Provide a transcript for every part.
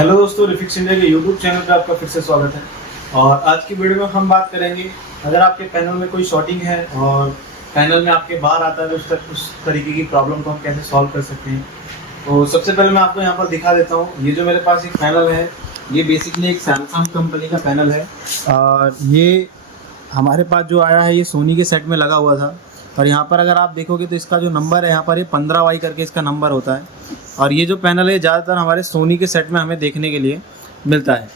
Hello दोस्तों, refix India के YouTube channel पे आपका फिर से स्वागत है। और आज की वीडियो में हम बात करेंगे, अगर आपके पैनल में कोई शॉर्टिंग है और पैनल में आपके बाहर आता है तो उस तरीके की प्रॉब्लम को हम कैसे सॉल्व कर सकते हैं। तो सबसे पहले मैं आपको यहाँ पर दिखा देता हूँ। ये जो मेरे पास एक पैनल है, ये बेसिकली एक सैमसंग कंपनी का पैनल है और ये हमारे पास जो आया है ये सोनी के सेट में लगा हुआ था। और यहाँ पर अगर आप देखोगे तो इसका जो नंबर है यहाँ पर ये 15Y करके इसका नंबर होता है। और ये जो पैनल है ज़्यादातर हमारे सोनी के सेट में हमें देखने के लिए मिलता है।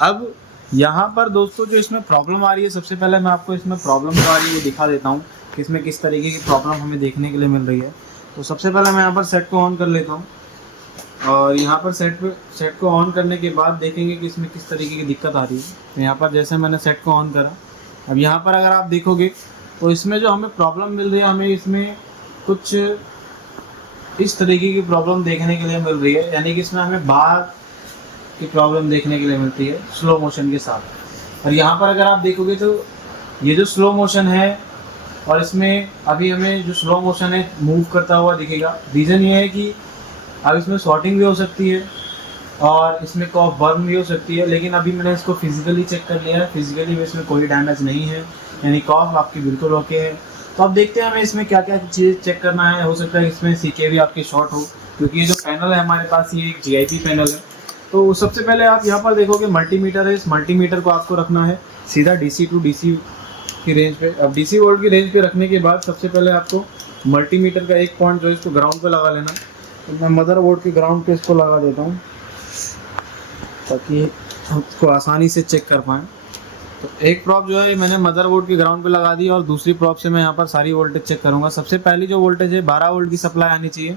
अब यहाँ पर दोस्तों जो इसमें प्रॉब्लम आ रही है, सबसे पहले मैं आपको इसमें प्रॉब्लम जो आ रही है वो दिखा देता हूँ कि इसमें किस तरीके की प्रॉब्लम हमें देखने के लिए मिल रही है। तो सबसे पहले मैं यहाँ पर सेट को ऑन कर लेता हूँ और यहाँ पर सेट को ऑन करने के बाद देखेंगे कि इसमें किस तरीके की दिक्कत आ रही है। तो यहाँ पर जैसे मैंने सेट को ऑन करा, अब यहाँ पर अगर आप देखोगे तो इसमें जो हमें प्रॉब्लम मिल रही है, हमें इसमें कुछ इस तरीके की प्रॉब्लम देखने के लिए मिल रही है। यानी कि इसमें हमें बाहर की प्रॉब्लम देखने के लिए मिलती है स्लो मोशन के साथ। और यहाँ पर अगर आप देखोगे तो ये जो स्लो मोशन है और इसमें अभी हमें जो स्लो मोशन है मूव करता हुआ दिखेगा। रीज़न ये है कि अब इसमें शॉर्टिंग भी हो सकती है और इसमें कॉफ बर्न भी हो सकती है। लेकिन अभी मैंने इसको फिजिकली चेक कर लिया है, फिजिकली इसमें कोई डैमेज नहीं है, यानी कॉफ आपकी बिल्कुल ओके है। तो अब देखते हैं हमें इसमें क्या क्या चीज़ चेक करना है। हो सकता है इसमें सीके भी आपके शॉर्ट हो, क्योंकि ये जो पैनल है हमारे पास ये एक GIP पैनल है। तो सबसे पहले आप यहाँ पर देखोगे मल्टीमीटर है। इस मल्टीमीटर को आपको रखना है सीधा DC टू DC की रेंज पे। अब DC वोल्ट की रेंज पे रखने के बाद सबसे पहले आपको मल्टीमीटर का एक पॉइंट जो है इसको ग्राउंड पे लगा लेना। तो मैं मदरबोर्ड के ग्राउंड पे इसको लगा देता हूँ ताकि उसको आसानी से चेक कर पाएँ। तो एक प्रॉप जो है मैंने मदरबोर्ड के ग्राउंड पे लगा दी और दूसरी प्रॉप से मैं यहाँ पर सारी वोल्टेज चेक करूँगा। सबसे पहली जो वोल्टेज है 12 वोल्ट की सप्लाई आनी चाहिए।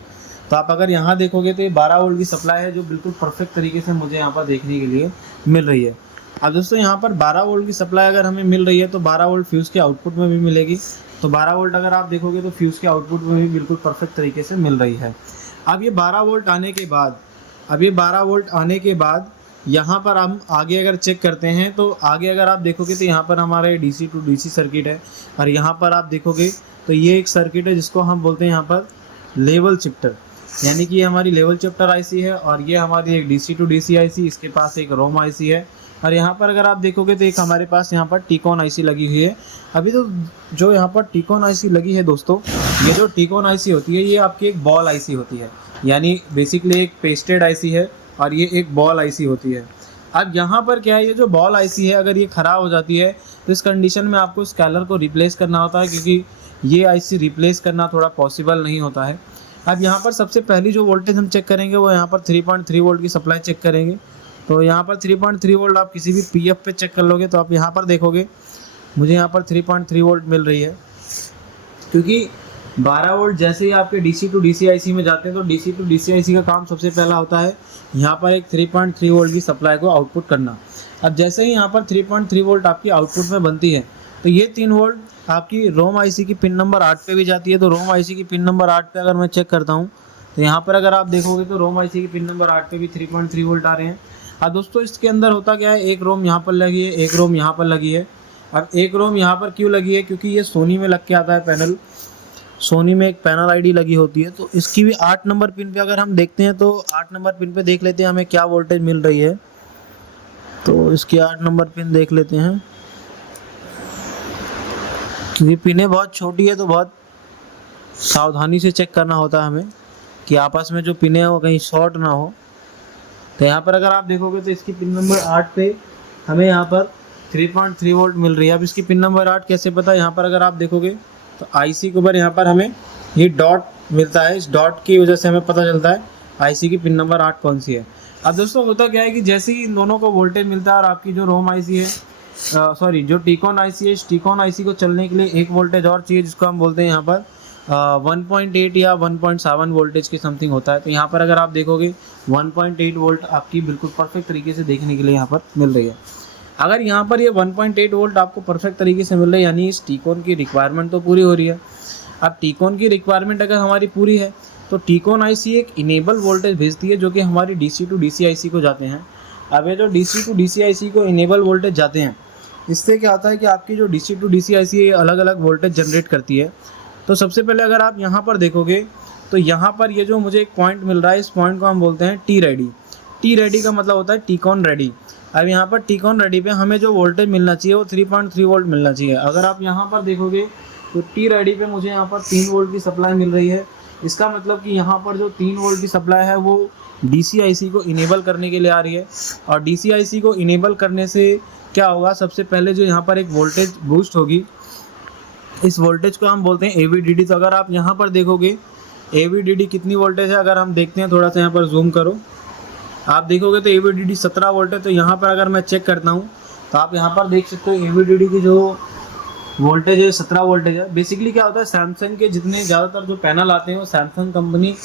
तो आप अगर यहाँ देखोगे तो ये 12 वोल्ट की सप्लाई है जो बिल्कुल परफेक्ट तरीके से मुझे यहाँ पर देखने के लिए मिल रही है। अब दोस्तों यहाँ पर 12 वोल्ट की सप्लाई अगर हमें मिल रही है तो 12 वोल्ट फ्यूज़ के आउटपुट में भी मिलेगी। तो 12 वोल्ट अगर आप देखोगे तो फ्यूज़ के आउटपुट में भी बिल्कुल परफेक्ट तरीके से मिल रही है। अब ये 12 वोल्ट आने के बाद यहाँ पर हम आगे अगर चेक करते हैं तो आगे अगर आप देखोगे तो यहाँ पर हमारा DC टू DC सर्किट है। और यहाँ पर आप देखोगे तो ये एक सर्किट है जिसको हम बोलते हैं यहाँ पर लेवल शिफ्टर, यानी कि ये हमारी लेवल शिफ्टर IC है। और ये हमारी एक DC टू DC IC, इसके पास एक ROM IC है। और यहाँ पर अगर आप देखोगे तो एक हमारे पास यहाँ पर टीकॉन IC लगी हुई है। अभी तो जो यहाँ पर टीकॉन IC लगी है दोस्तों, ये जो टीकॉन IC होती है ये आपकी एक बॉल IC होती है, यानी बेसिकली एक पेस्टेड IC है और ये एक बॉल IC होती है। अब यहाँ पर क्या है, ये जो बॉल IC है अगर ये ख़राब हो जाती है तो इस कंडीशन में आपको स्केलर को रिप्लेस करना होता है, क्योंकि ये IC रिप्लेस करना थोड़ा पॉसिबल नहीं होता है। अब यहाँ पर सबसे पहली जो वोल्टेज हम चेक करेंगे वो यहाँ पर 3.3 वोल्ट की सप्लाई चेक करेंगे। तो यहाँ पर 3.3 वोल्ट आप किसी भी PF पे चेक कर लोगे तो आप यहाँ पर देखोगे मुझे यहाँ पर 3.3 वोल्ट मिल रही है। क्योंकि 12 वोल्ट जैसे ही आपके DC टू DC IC में जाते हैं तो DC टू DC IC का काम सबसे पहला होता है यहाँ पर एक 3.3 वोल्ट की सप्लाई को आउटपुट करना। अब जैसे ही यहाँ पर 3.3 वोल्ट आपकी आउटपुट में बनती है तो ये 3 वोल्ट आपकी ROM IC की पिन नंबर 8 पे भी जाती है। तो ROM IC की पिन नंबर 8 पे अगर मैं चेक करता हूँ तो यहाँ पर अगर आप देखोगे तो ROM IC की पिन नंबर 8 पे भी 3.3 वोल्ट आ रहे हैं। अब दोस्तों इसके अंदर होता क्या है, एक ROM यहाँ पर लगी है, एक ROM यहाँ पर लगी है। अब एक ROM यहाँ पर क्यों लगी है, क्योंकि ये सोनी में लग के आता है पैनल। सोनी में एक पैनल ID लगी होती है। तो इसकी भी 8 नंबर पिन पे अगर हम देखते हैं तो 8 नंबर पिन पे देख लेते हैं हमें क्या वोल्टेज मिल रही है। तो इसकी 8 नंबर पिन देख लेते हैं। क्योंकि पिनें बहुत छोटी है तो बहुत सावधानी से चेक करना होता है हमें कि आपस में जो पिनें हैं वो कहीं शॉर्ट ना हो। तो यहाँ पर अगर आप देखोगे तो इसकी पिन नंबर 8 पे हमें यहाँ पर 3.3 वोल्ट मिल रही है। अब इसकी पिन नंबर 8 कैसे पता है, यहाँ पर अगर आप देखोगे तो IC के ऊपर यहाँ पर हमें ये डॉट मिलता है। इस डॉट की वजह से हमें पता चलता है IC की पिन नंबर 8 कौन सी है। अब दोस्तों होता क्या है कि जैसे ही इन दोनों को वोल्टेज मिलता है और आपकी जो ROM IC है जो टीकॉन IC है, इस टीकॉन IC को चलने के लिए एक वोल्टेज और चाहिए जिसको हम बोलते हैं यहाँ पर 1.8 या 1.7 वोल्टेज के समथिंग होता है। तो यहाँ पर अगर आप देखोगे 1.8 वोल्ट आपकी बिल्कुल परफेक्ट तरीके से देखने के लिए यहाँ पर मिल रही है। अगर यहाँ पर ये 1.8 वोल्ट आपको परफेक्ट तरीके से मिल रही है, यानी इस टीकॉन की रिक्वायरमेंट तो पूरी हो रही है। अब टीकॉन की रिक्वायरमेंट अगर हमारी पूरी है तो टीकॉन IC एक इनेबल वोल्टेज भेजती है जो कि हमारी DC टू DC IC को जाते हैं। अब ये जो DC टू DC IC को इनेबल वोल्टेज जाते हैं, इससे क्या होता है कि आपकी जो DC टू DC IC है अलग अलग वोल्टेज जनरेट करती है। तो सबसे पहले अगर आप यहाँ पर देखोगे तो यहाँ पर ये जो मुझे एक पॉइंट मिल रहा है, इस पॉइंट को हम बोलते हैं T रेडी। टी रेडी का मतलब होता है टीकॉन रेडी। अब यहाँ पर टीकॉन रेडी पे हमें जो वोल्टेज मिलना चाहिए वो 3.3 वोल्ट मिलना चाहिए। अगर आप यहाँ पर देखोगे तो टी रेडी पे मुझे यहाँ पर 3 वोल्ट की सप्लाई मिल रही है। इसका मतलब कि यहाँ पर जो 3 वोल्ट की सप्लाई है वो DCIC को इनेबल करने के लिए आ रही है। और DCIC को इनेबल करने से क्या होगा, सबसे पहले जो यहाँ पर एक वोल्टेज बूस्ट होगी, इस वोल्टेज को हम बोलते हैं AVDD। तो अगर आप यहाँ पर देखोगे AVDD कितनी वोल्टेज है, अगर हम देखते हैं थोड़ा सा यहाँ पर जूम करो, आप देखोगे तो AVDD 17 वोल्ट है। तो यहाँ पर अगर मैं चेक करता हूँ तो आप यहाँ पर देख सकते हो AVDD की जो वोल्टेज है 17 वोल्टेज है। बेसिकली क्या होता है, सैमसंग के जितने ज़्यादातर जो पैनल आते हैं वो सैमसंग कंपनी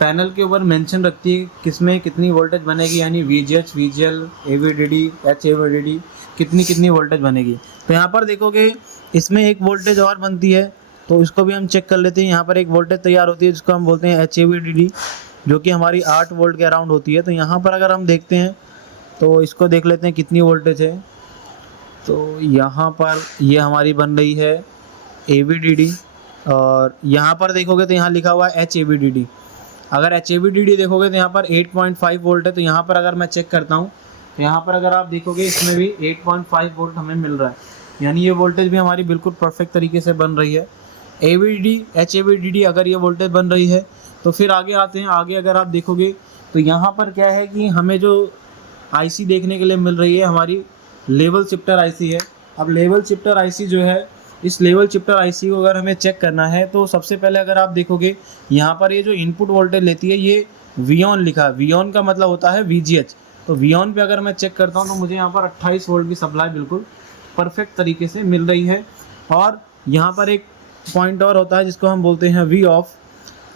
पैनल के ऊपर मेंशन रखती है किसमें कितनी वोल्टेज बनेगी, यानी VGH, VGL, AVDD, HAVDD कितनी वोल्टेज बनेगी। तो यहाँ पर देखोगे इसमें एक वोल्टेज और बनती है, तो इसको भी हम चेक कर लेते हैं। यहाँ पर एक वोल्टेज तैयार होती है जिसको हम बोलते हैं HAVDD, जो कि हमारी 8 वोल्ट के अराउंड होती है। तो यहाँ पर अगर हम देखते हैं तो इसको देख लेते हैं कितनी वोल्टेज है। तो यहाँ पर ये हमारी बन रही है AVDD, और यहाँ पर देखोगे तो यहाँ लिखा हुआ है HAVDD। अगर HAVDD देखोगे तो यहाँ पर 8.5 वोल्ट है। तो यहाँ पर अगर मैं चेक करता हूँ तो यहाँ पर अगर आप देखोगे इसमें भी 8.5 वोल्ट हमें मिल रहा है, यानी ये वोल्टेज भी हमारी बिल्कुल परफेक्ट तरीके से बन रही है। HAVDD अगर ये वोल्टेज बन रही है तो फिर आगे आते हैं। आगे अगर आप देखोगे तो यहाँ पर क्या है कि हमें जो IC देखने के लिए मिल रही है हमारी लेवल शिफ्टर IC है। अब लेवल शिफ्टर IC जो है, इस लेवल शिफ्टर IC को अगर हमें चेक करना है तो सबसे पहले अगर आप देखोगे यहाँ पर ये जो इनपुट वोल्टेज लेती है ये Vion लिखा है। Vion का मतलब होता है VGH। तो Vion पे अगर मैं चेक करता हूँ तो मुझे यहाँ पर 28 वोल्ट की सप्लाई बिल्कुल परफेक्ट तरीके से मिल रही है। और यहाँ पर एक पॉइंट और होता है जिसको हम बोलते हैं V ऑफ।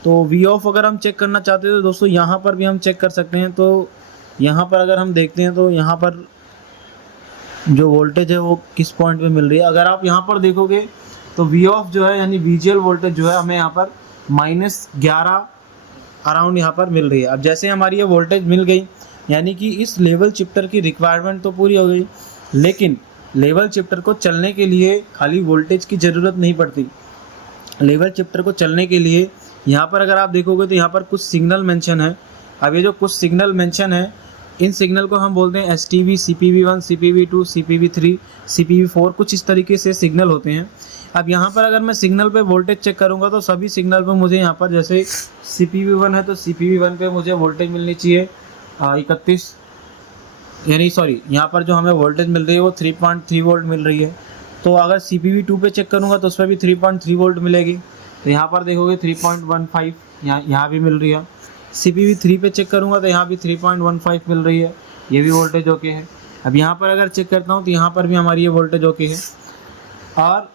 तो V ऑफ अगर हम चेक करना चाहते हैं तो दोस्तों यहाँ पर भी हम चेक कर सकते हैं। तो यहाँ पर अगर हम देखते हैं तो यहाँ पर जो वोल्टेज है वो किस पॉइंट पे मिल रही है। अगर आप यहाँ पर देखोगे तो V ऑफ जो है यानी VGL वोल्टेज जो है हमें यहाँ पर -11 अराउंड यहाँ पर मिल रही है। अब जैसे हमारी ये वोल्टेज मिल गई, यानी कि इस लेवल शिफ्टर की रिक्वायरमेंट तो पूरी हो गई, लेकिन लेवल शिफ्टर को चलने के लिए खाली वोल्टेज की ज़रूरत नहीं पड़ती। लेवल शिफ्टर को चलने के लिए यहाँ पर अगर आप देखोगे तो यहाँ पर कुछ सिग्नल मेंशन है। अब ये जो कुछ सिग्नल मेंशन है, इन सिग्नल को हम बोलते हैं STV, CPV1, CPV2, CPV3, CPV4, कुछ इस तरीके से सिग्नल होते हैं। अब यहाँ पर अगर मैं सिग्नल पे वोल्टेज चेक करूँगा तो सभी सिग्नल पे मुझे यहाँ पर जैसे CPV1 है तो CPV1 पे मुझे वोल्टेज मिलनी चाहिए 31, यानी सॉरी यहाँ पर जो हमें वोल्टेज मिल रही है वो 3.3 वोल्ट मिल रही है। तो अगर CPV2 पे चेक करूँगा तो उस पर भी 3.3 वोल्ट मिलेगी। तो यहाँ पर देखोगे 3.15 यहाँ भी मिल रही है। CPV3 पे चेक करूँगा तो यहाँ भी 3.15 मिल रही है, ये भी वोल्टेज ओके है। अब यहाँ पर अगर चेक करता हूँ तो यहाँ पर भी हमारी ये वोल्टेज ओके है। और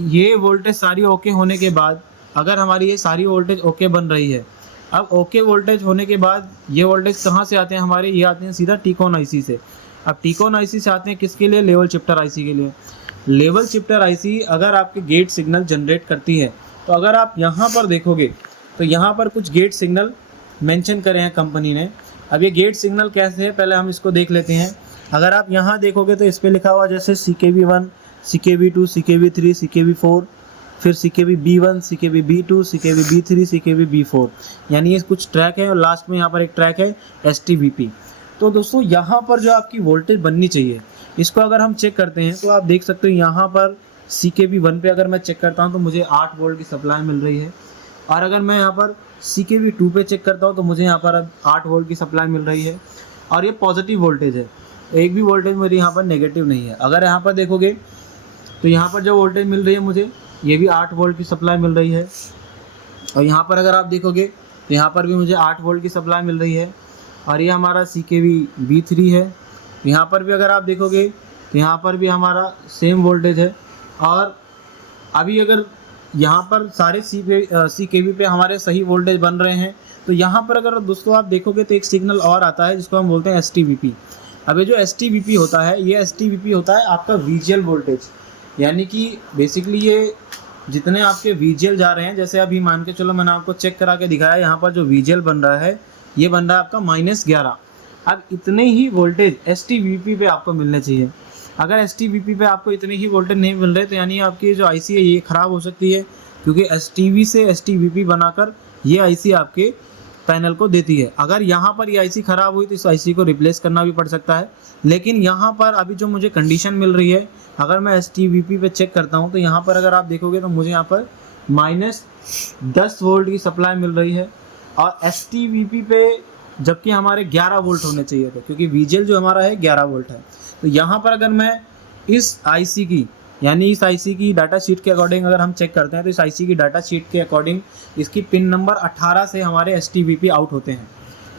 ये वोल्टेज सारी ओके होने के बाद अगर हमारी ये सारी वोल्टेज ओके बन रही है, अब ओके वोल्टेज होने के बाद ये वोल्टेज कहाँ से आते हैं हमारे, ये आते हैं सीधा टीकॉन IC से। अब टीकॉन IC से आते हैं किसके लिए, लेवल शिफ्टर IC के लिए। लेवल शिफ्टर IC अगर आपके गेट सिग्नल जनरेट करती है तो अगर आप यहाँ पर देखोगे तो यहाँ पर कुछ गेट सिग्नल मेंशन करे हैं कंपनी ने। अब ये गेट सिग्नल कैसे है पहले हम इसको देख लेते हैं। अगर आप यहाँ देखोगे तो इस पर लिखा हुआ जैसे CKV1, CKV2, CKV3, CKV4, फिर CKV-B1, CKV-B2, CKV-B3, CKV-B4, यानी ये कुछ ट्रैक है और लास्ट में यहाँ पर एक ट्रैक है STVP। तो दोस्तों यहाँ पर जो आपकी वोल्टेज बननी चाहिए इसको अगर हम चेक करते हैं तो आप देख सकते हो यहाँ पर CKV1 पे अगर मैं चेक करता हूँ तो मुझे 8 वोल्ट की सप्लाई मिल रही है। और अगर मैं यहाँ पर CKV2 पे चेक करता हूँ तो मुझे यहाँ पर अब 8 वोल्ट की सप्लाई मिल रही है और ये पॉजिटिव वोल्टेज है, एक भी वोल्टेज मेरी यहाँ पर नेगेटिव नहीं है। अगर यहाँ पर देखोगे तो यहाँ पर जो वोल्टेज मिल रही है मुझे ये भी 8 वोल्ट की सप्लाई मिल रही है। और यहाँ पर अगर आप देखोगे तो यहाँ पर भी मुझे 8 वोल्ट की सप्लाई मिल रही है। और ये हमारा CKV-B3 है, यहाँ पर भी अगर आप देखोगे तो यहाँ पर भी हमारा सेम वोल्टेज है। और अभी अगर यहाँ पर सारे CKV पे हमारे सही वोल्टेज बन रहे हैं तो यहाँ पर अगर दोस्तों आप देखोगे तो एक सिग्नल और आता है जिसको हम बोलते हैं STVP। अब ये जो STVP होता है, ये STVP होता है आपका VGL वोल्टेज, यानी कि बेसिकली ये जितने आपके VGL जा रहे हैं, जैसे अभी मान के चलो मैंने आपको चेक करा के दिखाया, यहाँ पर जो VGL बन रहा है ये बन रहा है आपका -11। अब इतने ही वोल्टेज STVP पे आपको मिलने चाहिए। अगर STVP पे आपको इतने ही वोल्टेज नहीं मिल रहे तो यानी आपकी जो IC है ये ख़राब हो सकती है, क्योंकि STV से STVP बनाकर ये IC आपके पैनल को देती है। अगर यहाँ पर ये आईसी ख़राब हुई तो इस आईसी को रिप्लेस करना भी पड़ सकता है। लेकिन यहाँ पर अभी जो मुझे कंडीशन मिल रही है, अगर मैं STVP पे चेक करता हूँ तो यहाँ पर अगर आप देखोगे तो मुझे यहाँ पर -10 वोल्ट की सप्लाई मिल रही है, और STVP पे जबकि हमारे 11 वोल्ट होने चाहिए थे, क्योंकि VGL जो हमारा है 11 वोल्ट है। तो यहाँ पर अगर मैं इस आईसी की, यानी इस आईसी की डाटा शीट के अकॉर्डिंग अगर हम चेक करते हैं तो इस आईसी की डाटा शीट के अकॉर्डिंग इसकी पिन नंबर 18 से हमारे STVP आउट होते हैं।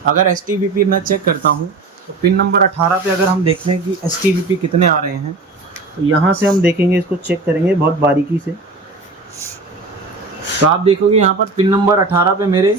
अगर STVP मैं चेक करता हूँ तो पिन नंबर 18 पे अगर हम देखते हैं कि STVP कितने आ रहे हैं, तो यहाँ से हम देखेंगे, इसको चेक करेंगे बहुत बारीकी से। तो आप देखोगे यहाँ पर पिन नंबर 18 पे मेरे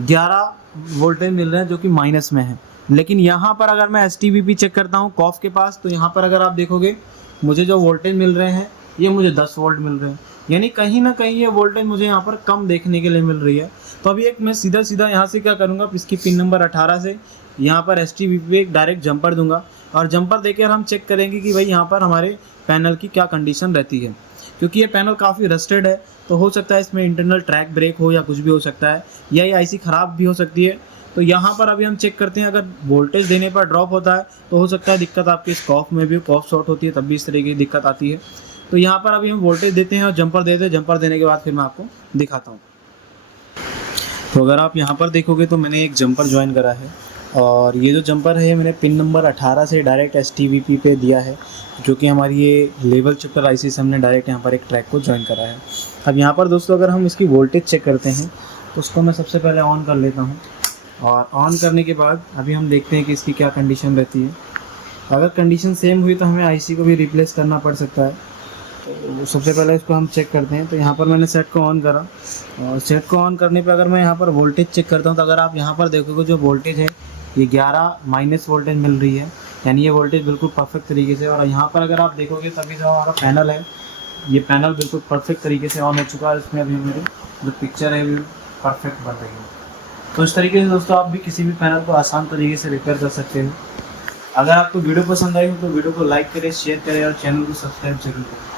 11 वोल्टेज मिल रहे हैं जो कि माइनस में है। लेकिन यहाँ पर अगर मैं STVP चेक करता हूँ कॉफ के पास, तो यहाँ पर अगर आप देखोगे मुझे जो वोल्टेज मिल रहे हैं ये मुझे 10 वोल्ट मिल रहे हैं, यानी कहीं ना कहीं ये वोल्टेज मुझे यहाँ पर कम देखने के लिए मिल रही है। तो अभी एक मैं सीधा यहाँ से क्या करूँगा, इसकी पिन नंबर 18 से यहाँ पर STVP पे एक डायरेक्ट जंपर दूंगा, और जंपर देकर हम चेक करेंगे कि भाई यहाँ पर हमारे पैनल की क्या कंडीशन रहती है। क्योंकि ये पैनल काफ़ी रस्टेड है, तो हो सकता है इसमें इंटरनल ट्रैक ब्रेक हो या कुछ भी हो सकता है, या ये आईसी ख़राब भी हो सकती है। तो यहाँ पर अभी हम चेक करते हैं, अगर वोल्टेज देने पर ड्रॉप होता है तो हो सकता है दिक्कत आपकी इस कॉफ में भी, कॉफ शॉर्ट होती है तब भी इस तरीके की दिक्कत आती है। तो यहाँ पर अभी हम वोल्टेज देते हैं और जंपर देते हैं। जंपर देने के बाद फिर मैं आपको दिखाता हूँ। तो अगर आप यहाँ पर देखोगे तो मैंने एक जंपर ज्वाइन करा है, और ये जो जंपर है मैंने पिन नंबर 18 से डायरेक्ट STVP पे दिया है, जो कि हमारी ये लेवल शिफ्टर आईसी से हमने डायरेक्ट यहाँ पर एक ट्रैक को ज्वाइन करा है। अब यहाँ पर दोस्तों अगर हम इसकी वोल्टेज चेक करते हैं तो उसको मैं सबसे पहले ऑन कर लेता हूँ, और ऑन करने के बाद अभी हम देखते हैं कि इसकी क्या कंडीशन रहती है। अगर कंडीशन सेम हुई तो हमें आईसी को भी रिप्लेस करना पड़ सकता है। तो सबसे पहले इसको हम चेक करते हैं। तो यहाँ पर मैंने सेट को ऑन करा, और सेट को ऑन करने पे अगर मैं यहाँ पर वोल्टेज चेक करता हूँ तो अगर आप यहाँ पर देखोगे जो वोल्टेज है ये 11 माइनस वोल्टेज मिल रही है, यानी ये वोल्टेज बिल्कुल परफेक्ट तरीके से। और यहाँ पर अगर आप देखोगे तभी जो हमारा पैनल है, ये पैनल बिल्कुल परफेक्ट तरीके से ऑन हो चुका है। इसमें अभी मेरी जो पिक्चर है वो परफेक्ट बन रही है। तो इस तरीके से दोस्तों आप भी किसी भी पैनल को आसान तरीके से रिपेयर कर सकते हैं। अगर आपको वीडियो पसंद आई हो तो वीडियो को लाइक करें, शेयर करें और चैनल को सब्सक्राइब जरूर करें।